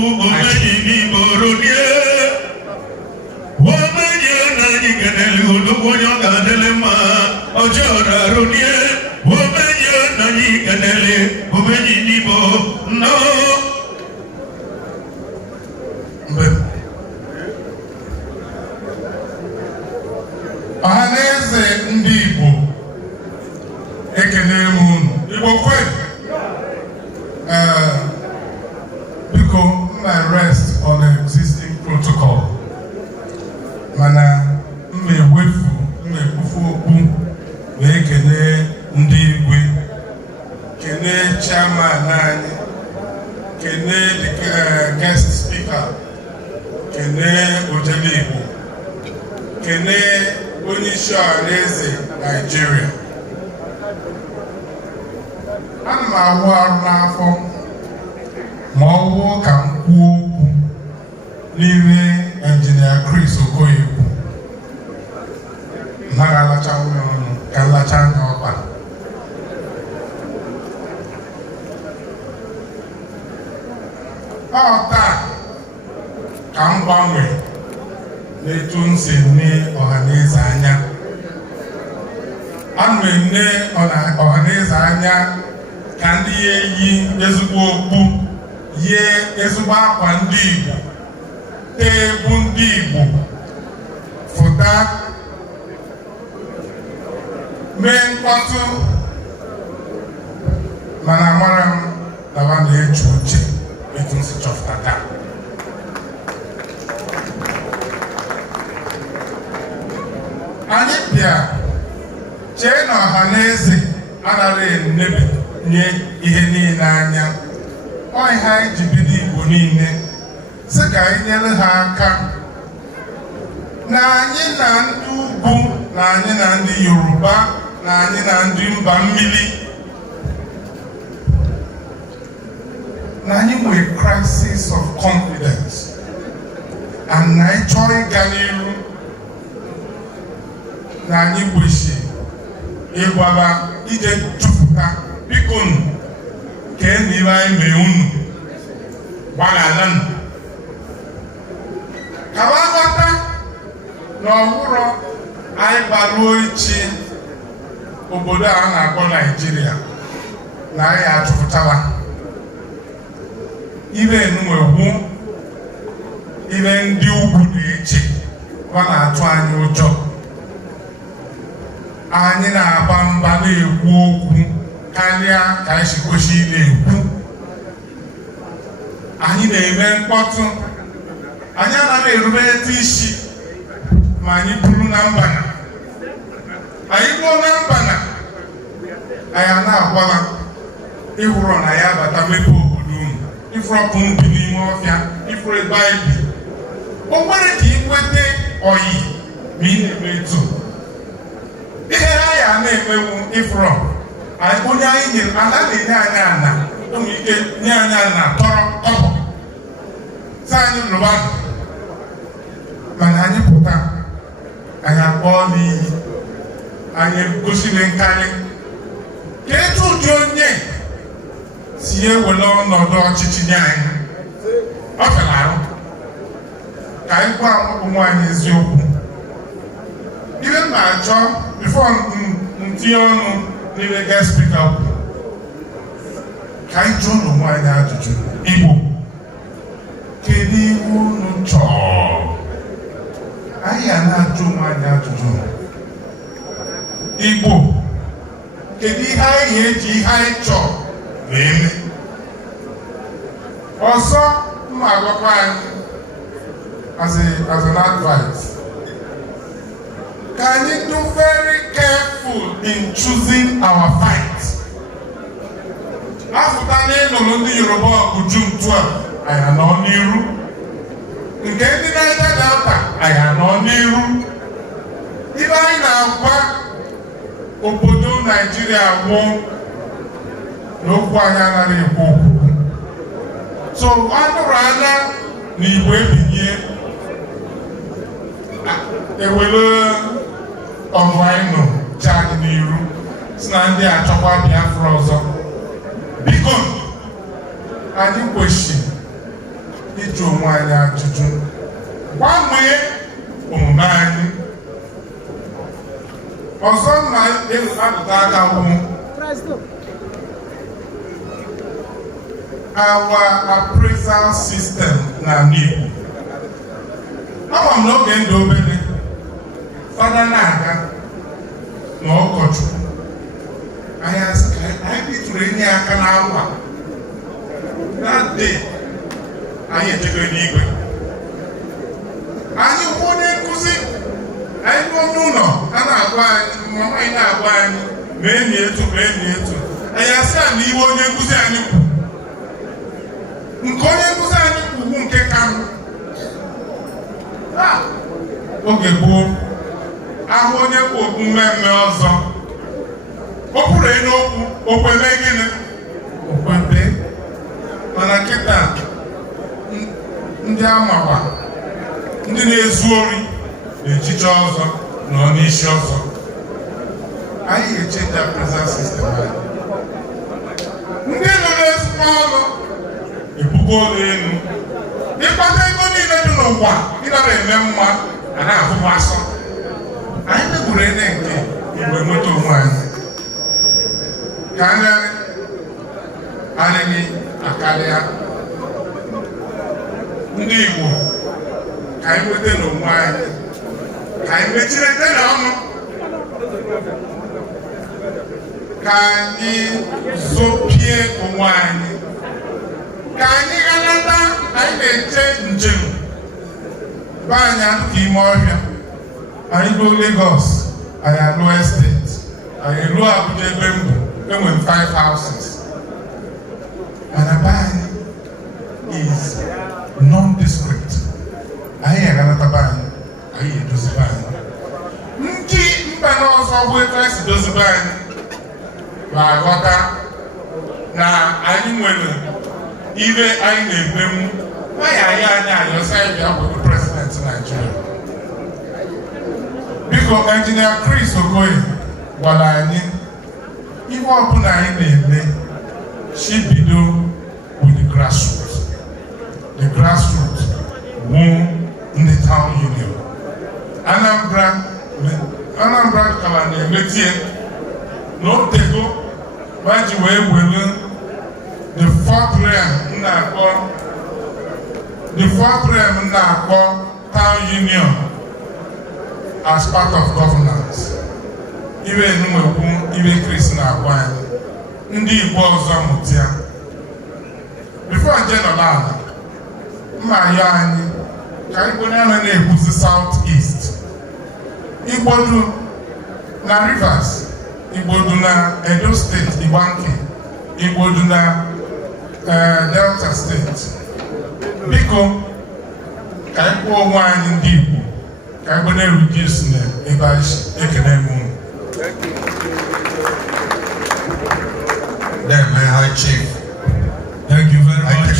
Ndi Igbo rodie. Womenye na ikenele odogwonyo gadelema. Ojora rodie. Womenye na ikenele. Womenye Ndi Igbo no. Ohaneze Ndi Igbo ekele m unu. Igbo kwe because I rest on the existing protocol. Mana mmewefu okwu wee kelee ndị igwe, kelee chairman anyị, kelee the guest speaker, kelee Ojele Igbo, kelee onye isi Ohaneze Nigeria. Ana m awụ arụ n'afọ ma ọ wụọ ka m kwuo okwu n'ime Engineer Chris Okoye kwu. Naghị alacha nwunye ọnụ ka nlacha anya ọkpa. Ọ taa ka m gbanwee n'etu m si nne Ohaneze anya. Ana m ene Ohaneze anya ka ndị ya eyi ezigbo okpu, yie ezigbo akwa ndị Igbo, tee egwu ndị Igbo, fụta, mee mkpọtụ, mana amara m na ha na-eche uche etu m si chọpụta taa. Anyị bịa chee na Ohaneze anaghị enebanye ihe niile anya. Ọ ihe anyị ji bido Igbo niile sị ka anyị nyere ha aka, na anyị na ndị ugwu, na anyị na ndị Yoruba, na anyị na ndị mba mmiri, na anyị nwere crisis of confidence, and na anyị chọrọ ịga n'iru, na anyị kwesịrị ịgbaba ije jupụta biko nụ kee na ibe anyị mee unu gbaghala nụ ka ha ghọta na ọhụrụ anyị gbaruo echi obodo a na-akpọ Naijiria na anyị achụpụtala ibe enumegwu ibe ndị ugwu na-eche ọ na-atụ anyị ụjọ. Anyị na-aba mba na-ekwu okwu karịa ka anyị si kwesị na-ekwu. Anyị na-eme mkpọtụ, anyị anaghị erube etu isi ma anyị buru na mbana. Anyị bụrụ na mbana, anyị na-agwala ịhụrụ na ya bata mepe obodo unu, ịfụrụ ọkụ mbi n'ime ọfịa, ịfụrụ ebe anyị bi. O nwere ka ikwete oyi ma ị na-eme etu ihe anyị a na-emewu ịfụrụ onye anyị nyere ala na-enye anyị ana, ụmụ ike nye anyị ana tọrọ ọbụ si anyị lụba, mana anyị pụta anyị akpọọ n'iyi, anyị gosiri nkarị ka etu ụdị onye si ewere ọnọdụ ọchịchị nye anyị. Ọ fere arụ ka anyị gwa ụmụ anyị eziokwu. Ihe m na-achọ before ntinye ọnụ n'ime guest speaker ka anyị jụọ n'onwe anyị ajụjụ. Igbo, kedu ihe unu chọrọ? Anyị a na-ajụ onwe anyị ajụjụ. Igbo, kedu ihe anyị ga-eji ihe anyị chọrọ na-eme? Ọzọ mma agwakwa anyị as an advice, can you do very careful in choosing our fight? After nụrụ ndị Yoruba ọgụ June 12, anyị anọ n'iru. Nke ndị Niger Delta, anyị anọ n'iru. Ibe anyị na-agwa obodo Nigeria gwụ n'okwu anyị anaghị ekwu okwu. So ọ nụrụ anya na Igbo ebinye ewere ọgụ anyị nọ chaadị n'iru si na ndị achọkwa Biafra ọzọ. Biko anyị kwesịrị ịjụ onwe anyị ajụjụ, gbanwee omume anyị. Ọzọ na-apụta aka bụ our appraisal system na Ndi Igbo. Ama m n'oge ndụ obere fada na-aga na ụkọchukwu anyị bitụrụ enyi aka n'akwa that day anyị ejebe n'igwe. Anyị hụ onye nkụzi anyị nọ n'ụlọ a na-agwa anyị, mama anyị na-agwa anyị mee enyi etu anyị asị a na iwe onye nkụzi anyị kwu nke onye nkụzi anyị kwugwu nke ka oge gboo ahụ onye kwu okwu mmemme ọzọ o kwuru n'okwu okweme gịnị okwempe, mana kịta ndị amawa ndị na-ezu ori na-echiche ọzọ nọ n'isi ọzọ. Anyị ga-echenja prison system anyị. Ndị nọ n'ezigbo ọrụ ebugo ọrụ elu ịkpata ego niile dị n'ụwa ịdara eme mma a na-ahụbụ asọ. Anyị meburu ene nke igwe nweta onwe anyị ka anyị akarịa. Ndị Igbo ka anyị nweta n'onwe anyị, ka anyị mechiri tere ọnụ, ka anyị zopie onwe anyị, ka anyị ghanata anyị na-eche njem be anyị adịka ime ọhịa. Anyị ruo Lagos, anyị alụọ estate, anyị ruo Abuja ebe mbụ enwere 5 houses. Mana be anyị is non-discrete. Anyị aghanata be anyị, anyị edozibe anyị. Ndị mba n'ọzọ bụ etu anyị si dozibe anyị ga-aghọta na anyị nwere ibe anyị na-emenwu. Anyị ayọsa bịa bụrụ president Nigeria. Biko Engineer Chris Okoye gwara anyị ihe ọbụla anyị na-eme chibido with the grassroots. The grassroots wụ ndị town union. Anambra kala na-emetie n'otego maji wee were the fourth realm na-akpọ town union as part of governance. Iwe enumekwu iwe Chris na-agwa anyị ndị Igbo ọzọ mụtịa. Before nje nọ n'ala mma ya anyị ka Igbo na-ekwuzi South East, Igbodu na Rivers, Igbodu na Edo State, Igbanke, Igbodu na Delta State. Biko ka anyị kwuo onwe anyị ndị Igbo ka Igbo na-erujisi na ebe anyị ekele m unu. High Chief. Thank you very much.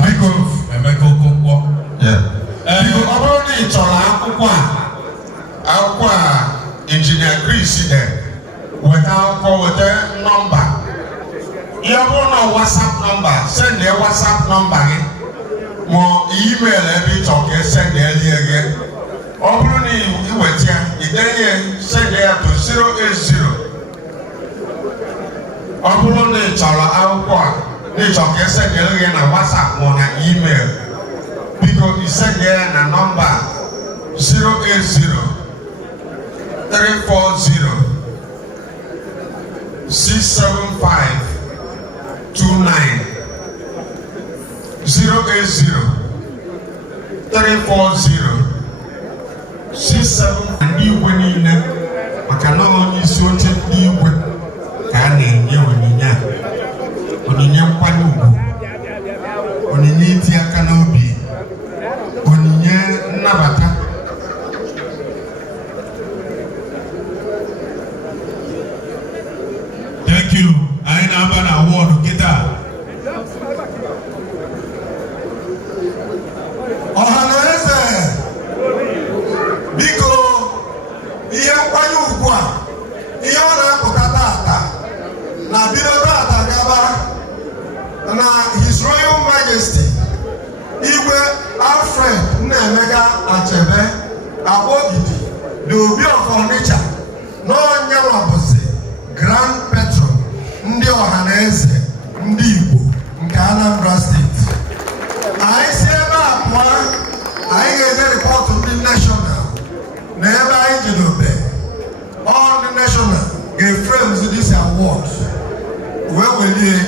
Biko Emeka Okonkwo. Ọ bụrụ na ị chọrọ akwụkwọ a Engineer Chris de weta akwụkwọ, weta nọmba. Ihe ọ bụrụ na WhatsApp nọmba, send WhatsApp nọmba gị ma email ebe ị chọrọ ka send elie gị. Ọ bụrụ na ị weta ya, ị denye send ya to 080. Ọ bụrụ na ị chọrọ akwụkwọ a na ị chọrọ ka send gị na WhatsApp ma na email, biko ị send ya na nọmba 080 340 675 29 080 340 67. Ndị Igwe niile, maka na onye isi oche ndị Igwe ka a na-enye onyinye nkwanye ugwu, onyinye iti aka n'obi, onyinye nnabata. Thank you. Anyị na-aba na award kịta. Ohaneze, biko ihe nkwanye ugwu a, ihe ọ na-apụta tata na bido tata gaba na His Royal Majesty Achebe Agbogidi the Obi of Onitsha n'onye nwabuzi Grand Patron ndị Ohaneze Ndi Igbo nke Anambra Steeti. Anyị si ebe a pụọ, anyị ga-ede rịpọtụ ndị national na ebe anyị jidobe all the national ga-eframes this award wee welie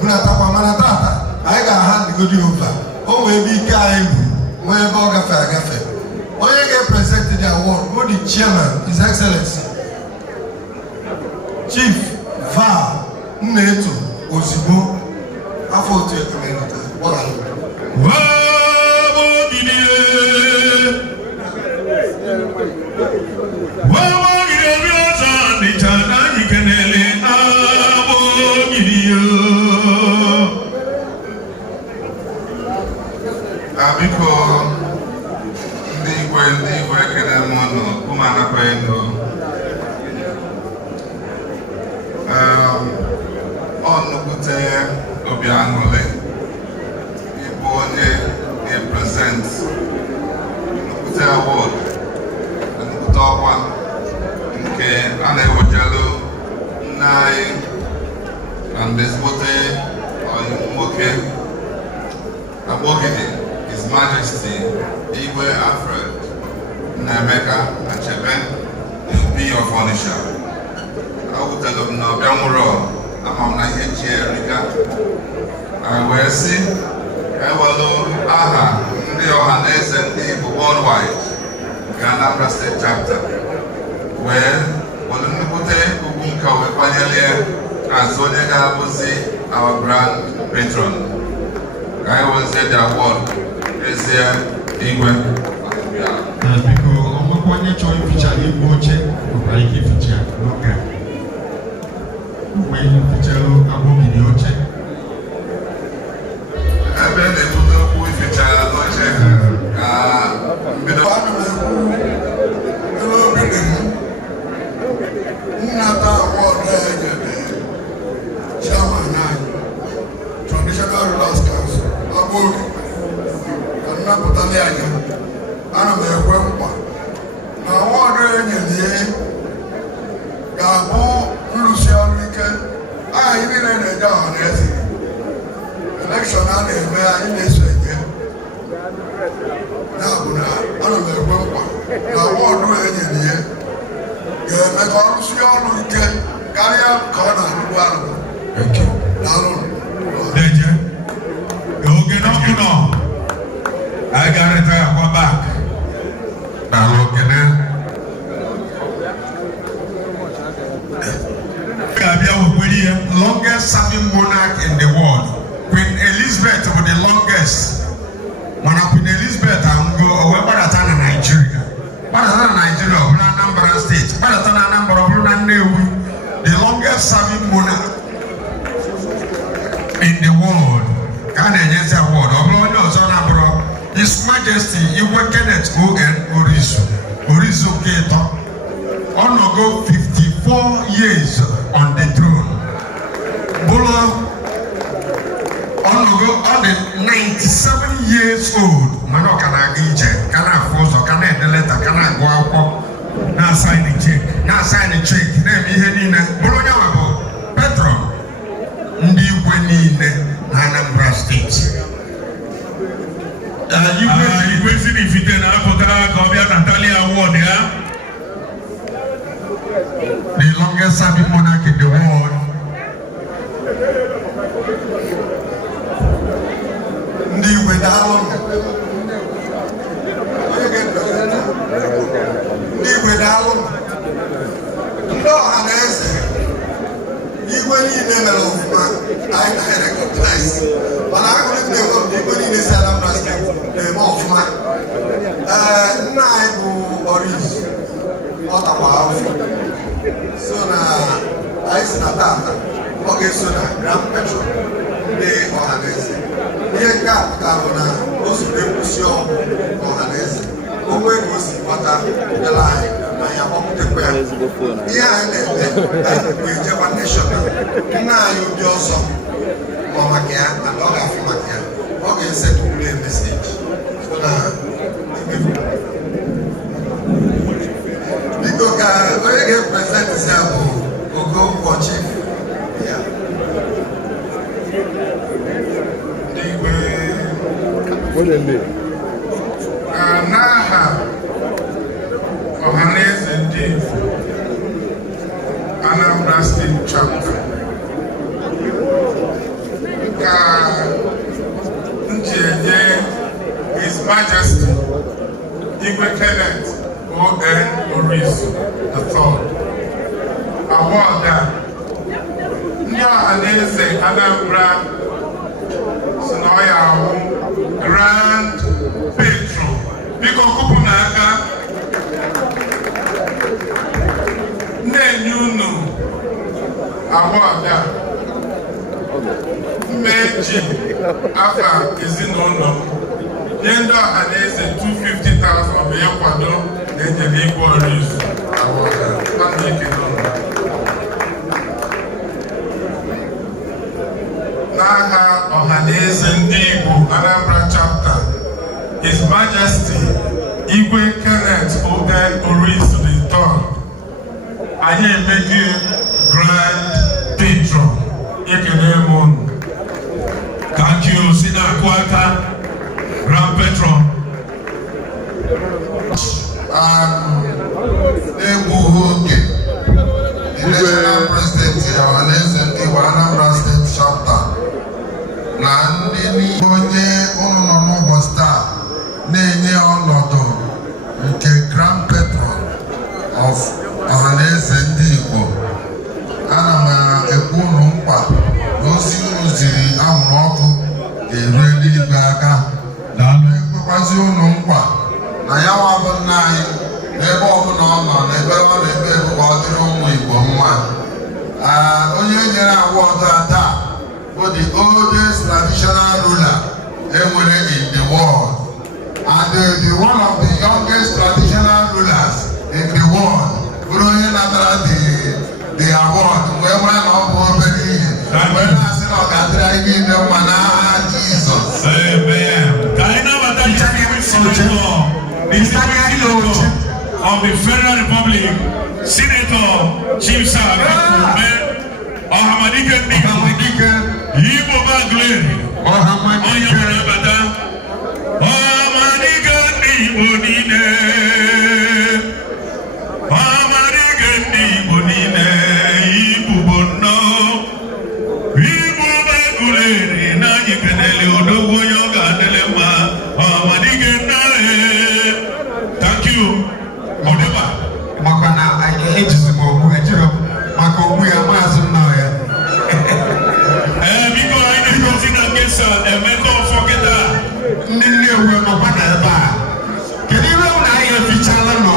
bunatakwa mana tata anyị ga-aha ndigodi ova o nwee ebe ike anyị bụ nwee ebe ọ gafere agafe. Onye ga-present the award bụ the chairman, His Excellency Chief Val Nneto Ozigbo afọ otu ekemenata gbọgalụ. Biko ndị Igbo ekele m ọnụ ụmụ anakwaghị ndụ ọ nnukwute obi aṅụrị ịbụ onye na-eprezent nnukwute awọd nnukwute ọkwa nke a na-ewejelụ nne anyị na ndị ezigbote nwoke Agbogidi, His Majesty Igwe Alfred Nnaemeka Achebe, the Obi of Onitsha. I will tell them now, Biamuro, I'm not here, Erika. I will see, I will aha, Ndi Ohaneze Ndi Igbo worldwide, Anambra State chapter, where Olunukute Ugunka Wepanyelie as Onyega Abuzi, our grand patron. I will say the award is here, England. Because I'm not going to feature in Moche, but I can feature local. When you feature Agbogidi Oche, I've been able to feature Oche. Traditional Rulers Council. Anapụtali anya ana m ekwe nkwa na awọdụ enyelie ga-abụ nrụsi ọrụ ike anyị niile na-eje Ohaneze elekshọn a na-eme anyị na-eso enye ya bụ na ana m ekwe nkwa na awọdụ enyelie ga-eme ka ọ rụsie ọrụ ike karịa ka ọ na-arụbu arụ na alụrụ. I got to go back. now look at that. Longest serving monarch in the world. Queen Elizabeth was the longest. When Queen Elizabeth go away by the time Nigeria. By the time Nigeria, Anambra State. By the time Anambra, the longest serving monarch in the world. Can I just say word? His Majesty Igwe Kenneth O.N. Orizu Keto. Onogo 54 years on the throne. Bolo Onogo on the 97 years old. Mano kana ije, kana foso, kana edeleta, kana guapo. Na sign the check. Name ihe niile. Bolo nyawabo Petron. Ndi Igwe niile na Anambra State. Igwe si n'ifite na apụtara ka ọ bịa Natalia Award ya. The longest serving monarch in the world. Ndi Igwe daalụ. Ndi Igwe daalụ. Ndị Ohaneze Igwe niile mere ọfụma anyị na-recognize. Mana agụrụ ndị Igwe niile si Anambra Steeti na-eme ọfụma. Nna anyị bụ Boris ọ takwa afọ. So na anyị si na tata ọ ga-eso na Grand Patron ndị Ohaneze. Ihe nke a pụtara bụ na o zuru ekwusi ọgwụ Ohaneze. Ogwe ka o si gbata dela anyị na ya gbapụtekwa ya. Ihe anyị na-eme anyị bụ ejekwa neshọnal. Nna anyị obi ọzọ ma maka ya na ọ ga-afụ maka ya. Ọ ga-esetụrụ ya meseji. So na n'aha Ohaneze Ndi Igbo Anambra State Chapter ka njenye His Majesty Igwe Kenneth O.N. Orizu III award a ndị Ohaneze Anambra si na ọ ya ahụ Grand Patron. Biko kupu n'aka na-enye unu award a mmeji afa ezinụlọ nye ndị Ohaneze 250,000 bụ ịkwado na Ndi Igbo Orizu award a. N'aha Ohaneze Ndi Igbo Anambra Chapter, His Majesty Igwe Kenneth O.N. Orizu III, anyị emeghe Grand Patron. Ekele m unu. Thank you, Sina Kwaka, Grand Patron. The National President Ohaneze Ndi Igbo Anambra State Chapter na ndị niile onye ụnụ nọ n'ụbọchị taa na-enye ọnọdụ nke Grand Patron of Ohaneze Ndi Igbo. Ana m ekwu ụnụ mkpa na ozi unu ziri anwụrụ ọkụ ga-eru eluigwe aka. Na-ekwekwazị ụnụ mkpa na ya nwa bụ nna anyị n'ebe ọbụla ọ nọ n'ebe ọ na-ebe ebe ka ọ dịrị ụmụ Igbo mma. Onye nyere award taa bụ the oldest traditional ruler enwere in the world and the one of the youngest traditional rulers in the world bụrụ onye natara the award wee mara na ọ bụ obere ihe wee na-asị na ọ ga-adịrị anyị niile mma n'aha Jizọs. Of the Federal Republic, Senator Chief Sir Ohaneze Ndi Igbo Bagleri Ohaneze Ndi Igbo niile Ohaneze Ndi Igbo niile Igbo nnọọ Igbo Bagleri na anyị kenele odogwu onye ọ ga-adịle mma Ohaneze Ndi. Thank you. Maka na ejizi m okwu ejiro maka okwu ya maazị nna ya. Biko anyị na-egosi na nkesa Emeka Ọfọkịta ndị Nnewi nọkwa n'ebe a. Kedu ihe ụlọ anyị efichala nọ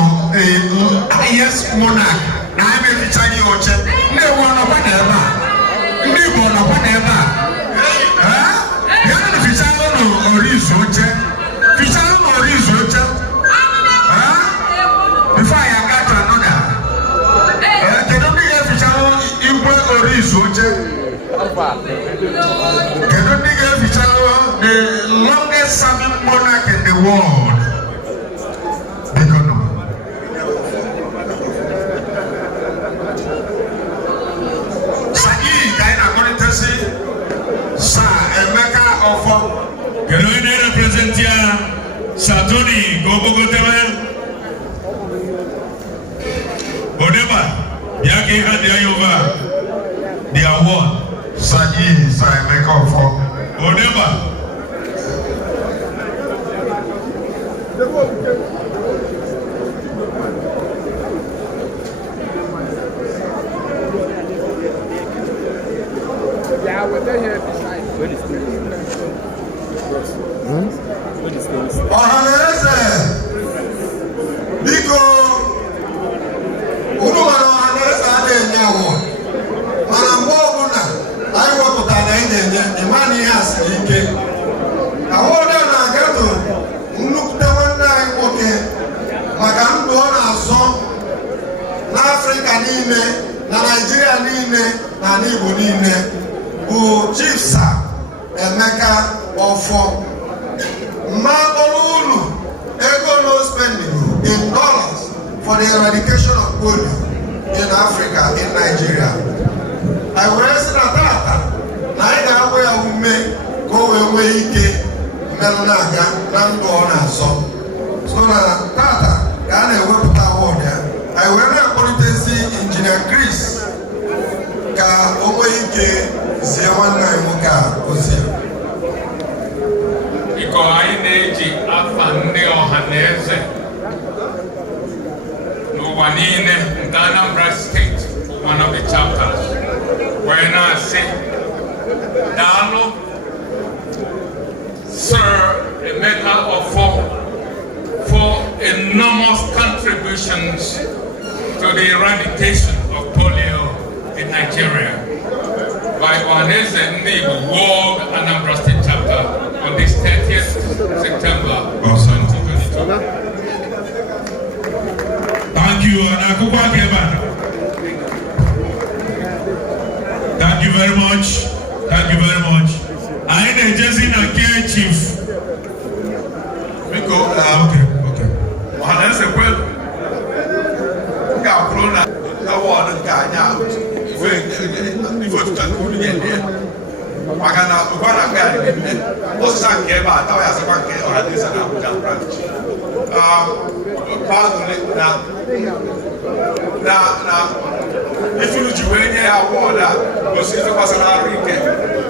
highest monarch na anyị efichaghị oche? Nnewi nọkwa n'ebe a. Ndị Igbo nọkwa n'ebe a. Ya na fichala nọ Orizu oche. Fichala nọ Orizu oche. Before I got to another, can you get Igwe Orizu oche? Can you get the longest serving monarch in the world? Because no. Sagi, Kaina Konitesi, Sa Emeka Ofo. Can you represent here Satoni Gobogotewe? Odeba, Yaki had the Ayova, the award. Sagi, Sa Emeka Ofo. Odeba. Yeah, we're here beside. Where is Ohaneze biko unu mara Ohaneze a na-enye award mana mgbe ọbụla anyị wepụtara na anyị na-enye ịmana ihe a siri ike award a na-agatụ nnukwute nwanne anyị nwoke maka ndụ ọ na-azọ n'Afrịka niile na Naịjirịa niile na ala Igbo niile bụ Chief Sir Emeka Ofo. Mabolulu ego no spending in dollars for the eradication of polio in Africa, in Nigeria. I will say that I got where I will make go away mmerụ na-aga na ndụ ọ na-azọ so na tata ka a na-ewepụta awọdụ ya anyị wee na-akpọlitezi injinia Chris ka o nwee ike zie nwanne anyị nwoke a ozi ya. Biko anyị na-eji afa ndị ọhaneze n'ụwa niile nke Anambra steeti one of the chapters wee na-asị daalụ Sir Emeka Offor for enormous contributions to the eradication of polio in Nigeria by Ohaneze Ndi Igbo World Anambra State Chapter on this 30th September 2022. Thank you, thank you very much. Thank you very much. I need a Jesse Care Chief. Okay. Ohaneze kwel ka prona award ka anya ife maka na ụkwara nga dị ọsịsa nke ebe a tawa ya sịkwa nke Ohaneze na Abuja branch na ifuru ji wee nye ya award a gosi ife gbasara arụ ike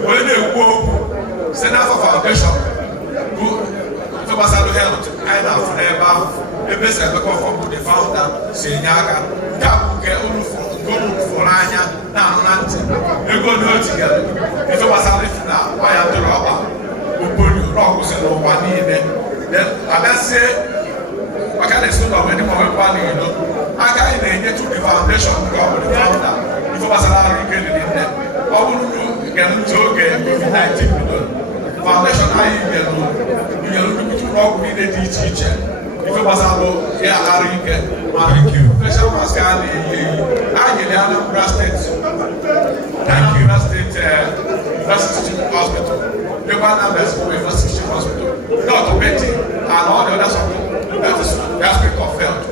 wee na-ekwu okwu site n'afọ foundation bụ ife gbasara health anyị na-afụ n'ebe ahụ ebe si Emeka Offor bụ the founder si enye aka nke a bụ nke unu fụrụ anya na-anụ na ntị ego na o tinyere ife gbasara ife na ọya tụrụ ọkpa bụ polio n'ọkwụsị n'ụwa niile abịazie maka na-esi ụlọ wee dịma wepụ n'ilo aka anyị na-enye to the foundation nke ọ bụ the founder ife gbasara arụ ike dị nne ọ bụrụ nke ntị oge COVID-19 bido foundation anyị nyere nnukwu ọgwụ niile dị iche iche ife gbasara ya arụ ike ma special mask a na-eyi anyị nyere Anambra State University Hospital dịkwa Anambra University Hospital the orthopedic and all the other support that is the aspect of health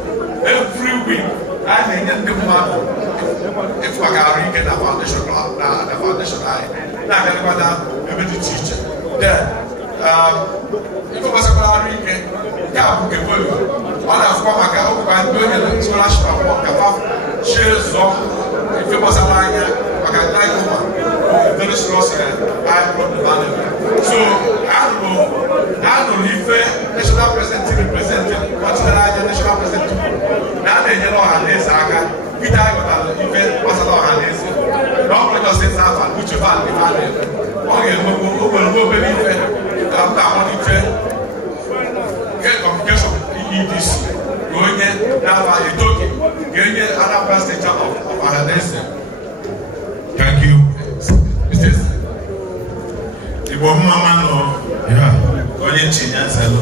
every week anyị na-enye ndị mmadụ efu maka arụ ike na foundation anyị na-agarịkwa na ebe dị iche iche ife gbasara arụ ike nke a bụ nke polio ọ na-afụkwa maka ọgwụkwa ndị onye na scholarship akwụkwọ ka fa chie zụọ ife gbasara anya maka glaucoma very serious eye problem. So anụrụ ife national president representing ọchịchara anya national president na a na-enyere Ohaneze aka ide anyị ghọtara ife gbasara Ohaneze na ọ bụrụ jọsi nza afa uche van dị fa ọ ga-enwekwu ogologo obere ife ka m ga-amalite communication EDC ka onye na-afa etoke ga-enye Anambra State of Ohaneze. Thank you. Igbo mama nọ onye nchinya nzelu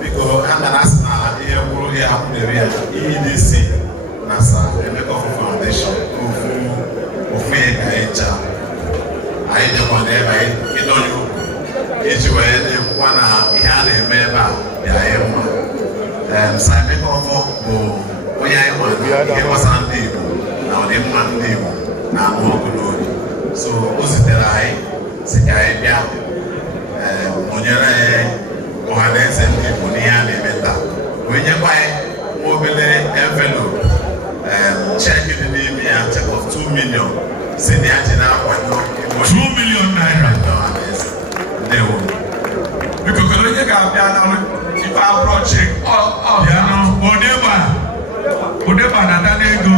biko ha na-asị na ihe mkpụrụ ya kwụnyere ya EDC na Sir Emeka Offor Foundation ofu ihe ka anyị chaa anyị dịkwa n'ebe anyị ịdọnye ukwu iji wee na-ekwukwa na ihe a na-eme ebe a dị anyị mma. Sir Emeka Offor bụ onye anyị ma ihe gbasara ndị Igbo na ọdịmma ndị Igbo na anụ ọkụ n'obi, so o zitere anyị si ka anyị bịa nọnyere Ohaneze Ndị Igbo n'ihe a na-eme taa, wee nyekwa anyị nwa obere envelope cheki dị n'ime ya, check of 2 million si na ya ji na-akwado 2 million naira. Ndewo. Biko kedu onye ga-abịa na ife abụrọ chek bịa nọ Odeba na-ata n'ego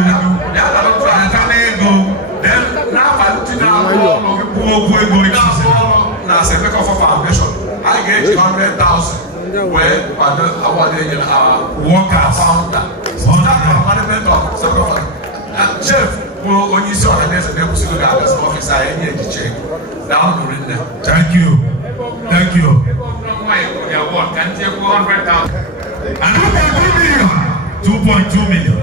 n'abalị ndị na-arụ ọrụ kwuo okwu ego na-arụ ọrụ na Sir Emeka Offor Foundation. Anyị ga-eji 100,000 wee kwado award enyere workers founder management of Sir Emeka Offor. Chef bụ onye isi Ohaneze na-ekwusigo ga-abịa ọfịs anyị enye eji chek na ọnụrụ nne. Thank you. Thank you. Can take 100,000. And 2.2 million. 2.2 million.